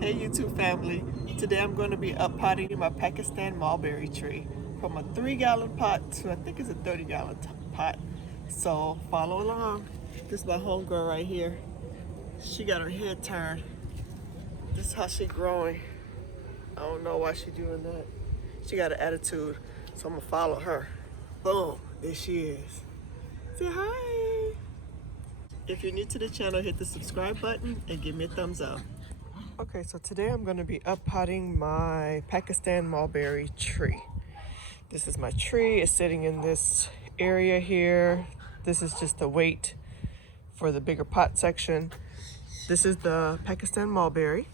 Hey YouTube family, today I'm going to be uppotting my Pakistan mulberry tree from a 3-gallon pot to I think it's a 30-gallon pot. So follow along. This is my homegirl right here. She got her head turned. This is how she growing. I don't know why she doing that. She got an attitude, so I'm gonna follow her. Boom, there she is. Say hi. If you're new to the channel, hit the subscribe button and give me a thumbs up. Okay, so today I'm going to be uppotting my Pakistan mulberry tree. This is my tree. It's sitting in this area here. This is just the weight for the bigger pot section. This is the Pakistan mulberry.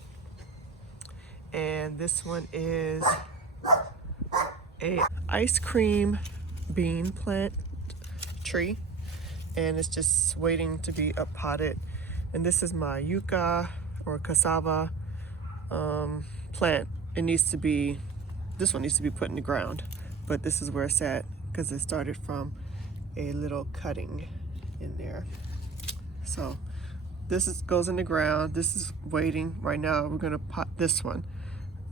And this one is a ice cream bean plant tree. And it's just waiting to be uppotted. And this is my yucca or cassava plant. This one needs to be put in the ground, but this is where it's at because it started from a little cutting in there. So this goes in the ground. This is waiting right now. We're gonna pot this one,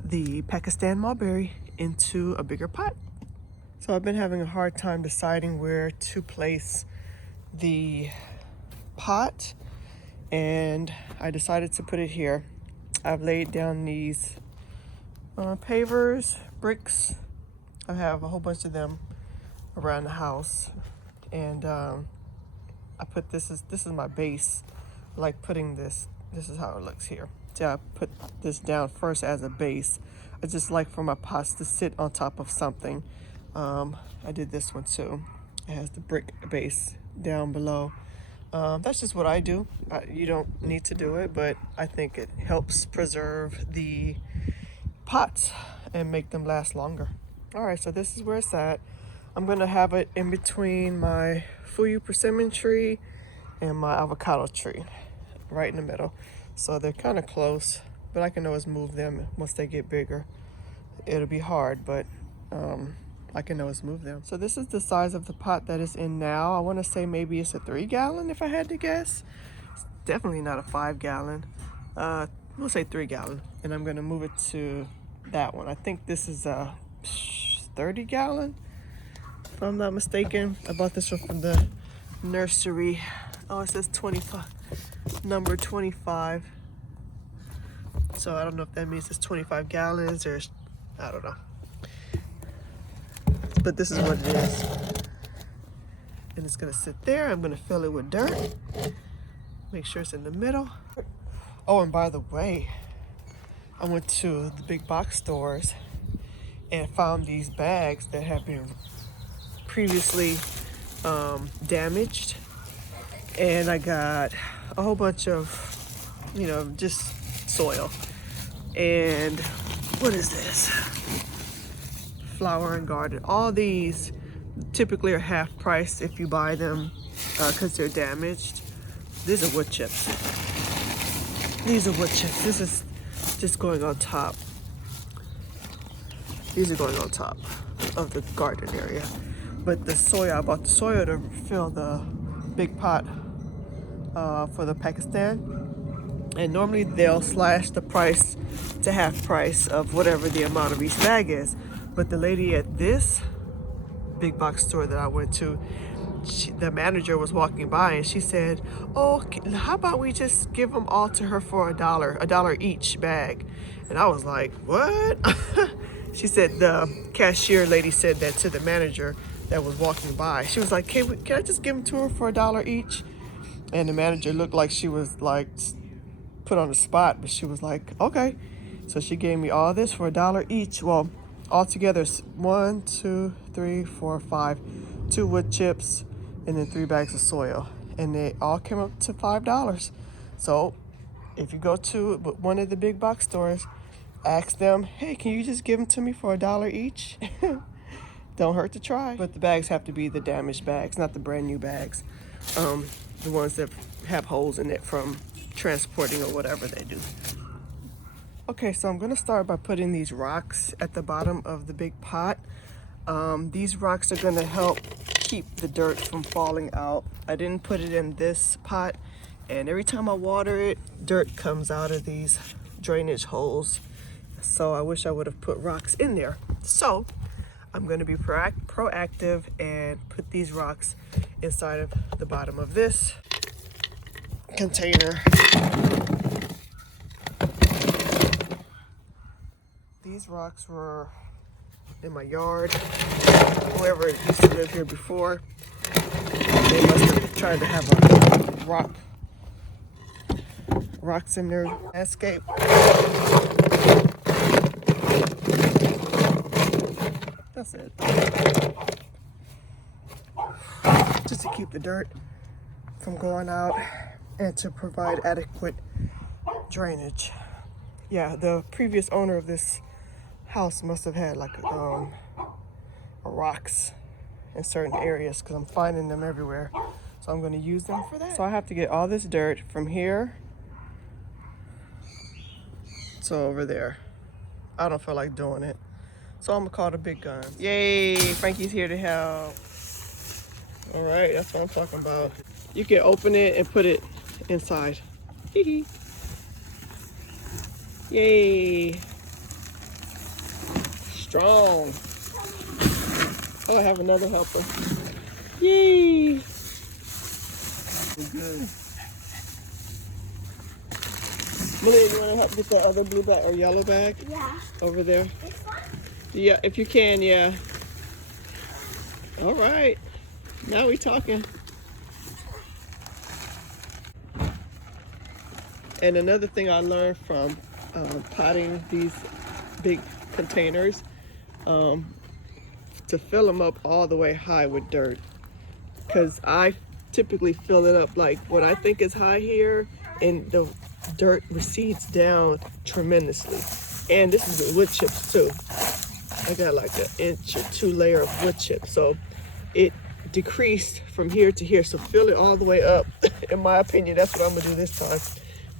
the Pakistan mulberry, into a bigger pot. So I've been having a hard time deciding where to place the pot, and I decided to put it here. I've laid down these pavers, bricks. I have a whole bunch of them around the house, and I put this is my base. I like putting this is how it looks here. So I put this down first as a base. I just like for my pots to sit on top of something. I did this one too. It has the brick base down below. That's just what I do. You don't need to do it, but I think it helps preserve the pots and make them last longer. All right, so this is where it's at. I'm gonna have it in between my Fuyu persimmon tree and my avocado tree, right in the middle. So they're kind of close, but I can always move them once they get bigger. It'll be hard, but I can always move them. So this is the size of the pot that is in now. I want to say maybe it's a 3-gallon if I had to guess. It's definitely not a 5-gallon. We'll say 3-gallon, and I'm going to move it to that one. I think this is a 30-gallon, if I'm not mistaken. I bought this one from the nursery. Oh, it says 25, number 25. So I don't know if that means it's 25 gallons or I don't know. But this is what it is. And it's gonna sit there. I'm gonna fill it with dirt. Make sure it's in the middle. Oh, and by the way, I went to the big box stores and found these bags that have been previously damaged. And I got a whole bunch of, just soil. And what is this? Flower and garden. All these typically are half price if you buy them because they're damaged. These are wood chips. These are wood chips. This is just going on top. These are going on top of the garden area. But the soil, I bought the soil to fill the big pot for the Pakistan. And normally they'll slash the price to half price of whatever the amount of each bag is. But the lady at this big box store that I went to, the manager was walking by and she said, oh, how about we just give them all to her for $1 each bag. And I was like, what? She said, the cashier lady said that to the manager that was walking by. She was like, can I just give them to her for $1 each? And the manager looked like she was like put on the spot, but she was like, okay. So she gave me all this for $1 each. Well, altogether, 1, 2, 3, 4, 5, 2 wood chips, and then 3 bags of soil. And they all came up to $5. So if you go to one of the big box stores, ask them, hey, can you just give them to me for $1 each? Don't hurt to try. But the bags have to be the damaged bags, not the brand new bags. The ones that have holes in it from transporting or whatever they do. Okay, so I'm gonna start by putting these rocks at the bottom of the big pot. These rocks are gonna help keep the dirt from falling out. I didn't put it in this pot, and every time I water it, dirt comes out of these drainage holes. So I wish I would have put rocks in there. So I'm going to be proactive and put these rocks inside of the bottom of this container. These rocks were in my yard. Whoever used to live here before, they must have tried to have a rocks in their landscape. That's it. Just to keep the dirt from going out and to provide adequate drainage. Yeah, the previous owner of this house must have had like rocks in certain areas, because I'm finding them everywhere. So I'm going to use them for that. So I have to get all this dirt from here to over there. I don't feel like doing it, so I'm gonna call the big guns. Yay, Frankie's here to help. All right, that's what I'm talking about. You can open it and put it inside. Yay. Strong. Oh, I have another helper. Yay. Good. Malia, you want to help get that other blue bag or yellow bag? Yeah. Over there? This one? Yeah, if you can, yeah. All right. Now we talking. And another thing I learned from potting these big containers, to fill them up all the way high with dirt. Because I typically fill it up like what I think is high here, and the dirt recedes down tremendously. And this is with wood chips too. I got like an inch or 2 layer of wood chips, so it decreased from here to here. So fill it all the way up. In my opinion, that's what I'm gonna do this time.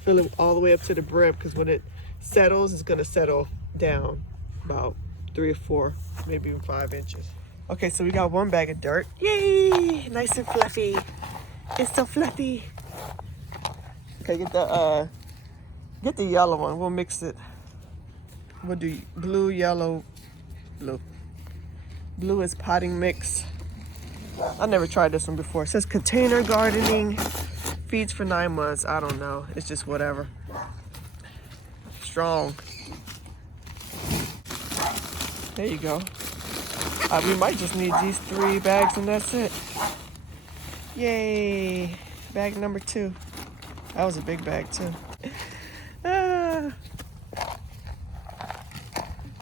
Fill it all the way up to the brim, because when it settles, it's gonna settle down about 3 or 4, maybe even 5 inches. Okay, so we got one bag of dirt. Yay! Nice and fluffy. It's so fluffy. Okay, get the yellow one. We'll mix it. We'll do blue, yellow, blue. Blue is potting mix. I never tried this one before. It says container gardening, feeds for 9 months. I don't know. It's just whatever. Strong. There you go. We might just need these 3 bags and that's it. Yay. Bag number 2. That was a big bag too.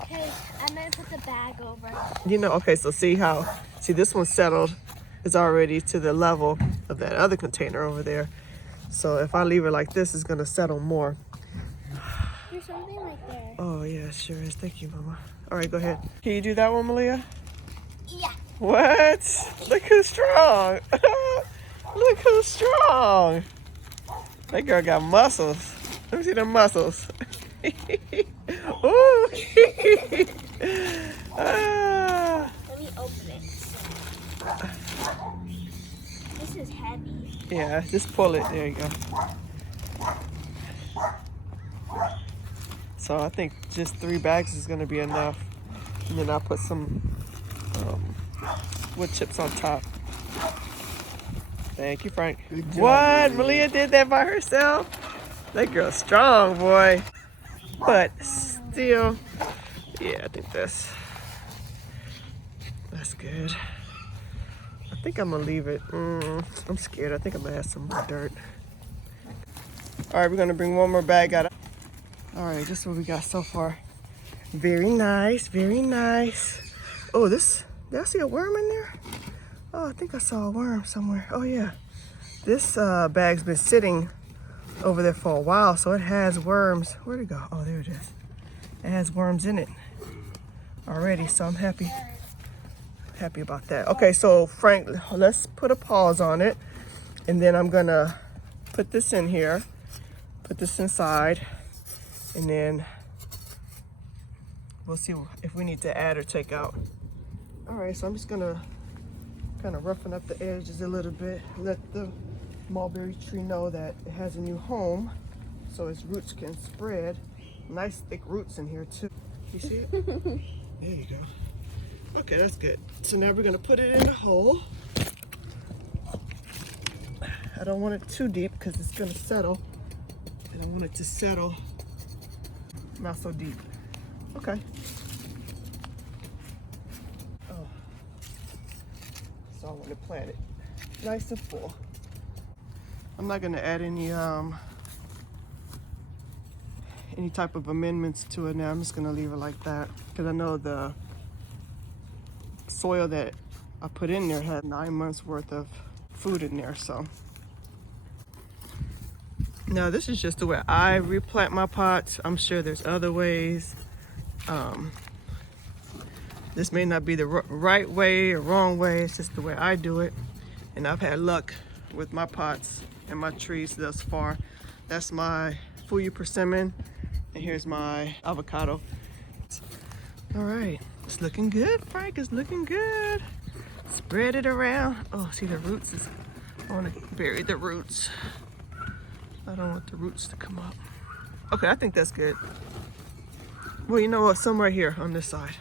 Okay, I'm gonna put the bag over. You know, okay, so see this one settled. Is already to the level of that other container over there. So if I leave it like this, it's gonna settle more. There's something right there. Oh yeah, sure is. Thank you, Mama. All right, go ahead. Can you do that one, Malia? Yeah. What? Look who's strong. Look who's strong. That girl got muscles. Let me see the muscles. Ooh. Ah. Let me open it. This is heavy. Yeah, just pull it. There you go. So I think just 3 bags is gonna be enough. And then I'll put some wood chips on top. Thank you, Frank. Good job, What? Malia. Malia did that by herself? That girl's strong, boy. But still, yeah, I think that's good. I think I'm gonna leave it. I'm scared. I think I'm gonna add some more dirt. All right, we're gonna bring one more bag out. All right, this is what we got so far. Very nice, very nice. Oh, did I see a worm in there? Oh, I think I saw a worm somewhere. Oh yeah. This bag's been sitting over there for a while, so it has worms. Where'd it go? Oh, there it is. It has worms in it already, so I'm happy about that. Okay, so Frank, let's put a pause on it, and then I'm gonna put this in here, put this inside, and then we'll see if we need to add or take out. All right, so I'm just gonna kind of roughen up the edges a little bit, let the mulberry tree know that it has a new home, so its roots can spread nice thick roots in here too. You see it? There you go. Okay, that's good. So now we're gonna put it in the hole. I don't want it too deep because it's gonna settle. I don't want it to settle. Not so deep. Okay. Oh. So I want to plant it nice and full. I'm not gonna add any type of amendments to it now. I'm just gonna leave it like that because I know the soil that I put in there had 9 months worth of food in there. So now this is just the way I replant my pots. I'm sure there's other ways. This may not be the right way or wrong way. It's just the way I do it, and I've had luck with my pots and my trees thus far. That's my Fuyu persimmon, and here's my avocado. All right, it's looking good, Frank. It's looking good. Spread it around. Oh, see the roots? I want to bury the roots. I don't want the roots to come up. Okay, I think that's good. Well, you know what? Some right here on this side.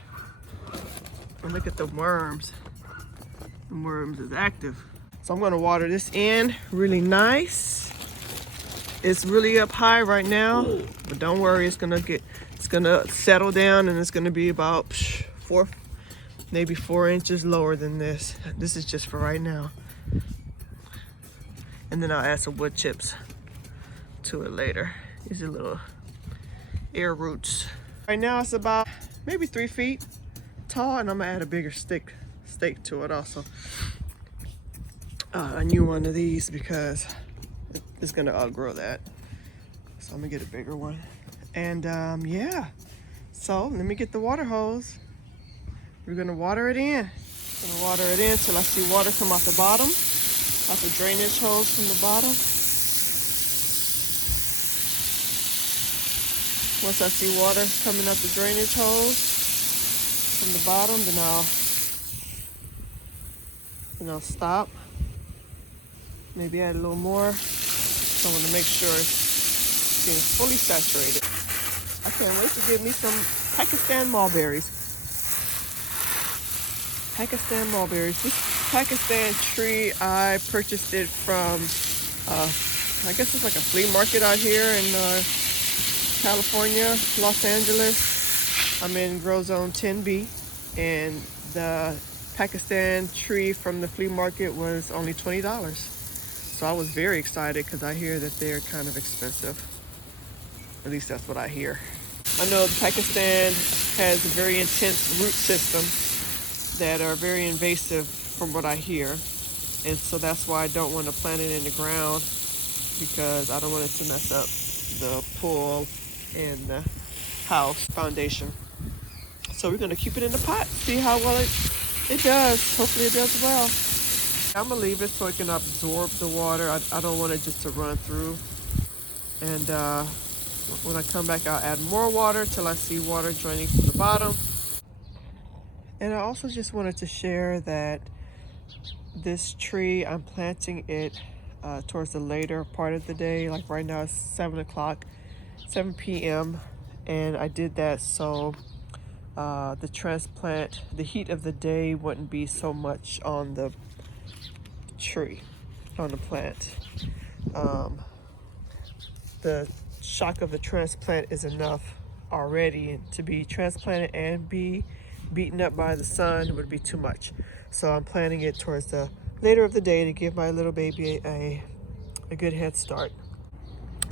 And look at the worms. The worms is active. So I'm gonna water this in really nice. It's really up high right now, but don't worry, it's gonna settle down, and it's gonna be about maybe 4 inches lower than this. This is just for right now. And then I'll add some wood chips to it later. These are little air roots. Right now it's about maybe 3 feet tall, and I'm gonna add a bigger stake to it also. A new one of these because it's gonna outgrow that. So I'm gonna get a bigger one. And yeah, so let me get the water hose. We're gonna water it in. Gonna water it in till I see water come off the bottom, off the drainage hose from the bottom. Once I see water coming up the drainage hose from the bottom, then I'll stop. Maybe add a little more. So I want to make sure it's getting fully saturated. I can't wait to get me some Pakistan mulberries. Pakistan mulberries. This Pakistan tree, I purchased it from, I guess it's like a flea market out here in California, Los Angeles. I'm in Grow Zone 10B, and the Pakistan tree from the flea market was only $20. So I was very excited because I hear that they're kind of expensive. At least that's what I hear. I know Pakistan has a very intense root system that are very invasive from what I hear. And so that's why I don't want to plant it in the ground, because I don't want it to mess up the pool and the house foundation. So we're going to keep it in the pot, see how well it does. Hopefully it does well. I'm going to leave it so it can absorb the water. I don't want it just to run through. And when I come back, I'll add more water till I see water draining from the bottom. And I also just wanted to share that this tree, I'm planting it towards the later part of the day. Like right now it's 7 p.m. And I did that so the transplant, the heat of the day wouldn't be so much on the tree, on the plant. The shock of the transplant is enough already to be transplanted and be beaten up by the sun. It would be too much. So I'm planting it towards the later of the day to give my little baby a good head start.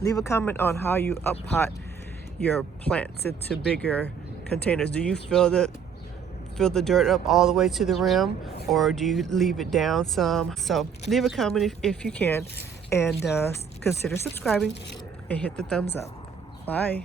Leave a comment on how you up pot your plants into bigger containers. Do you fill the dirt up all the way to the rim, or do you leave it down some? So leave a comment if you can, and consider subscribing and hit the thumbs up. Bye.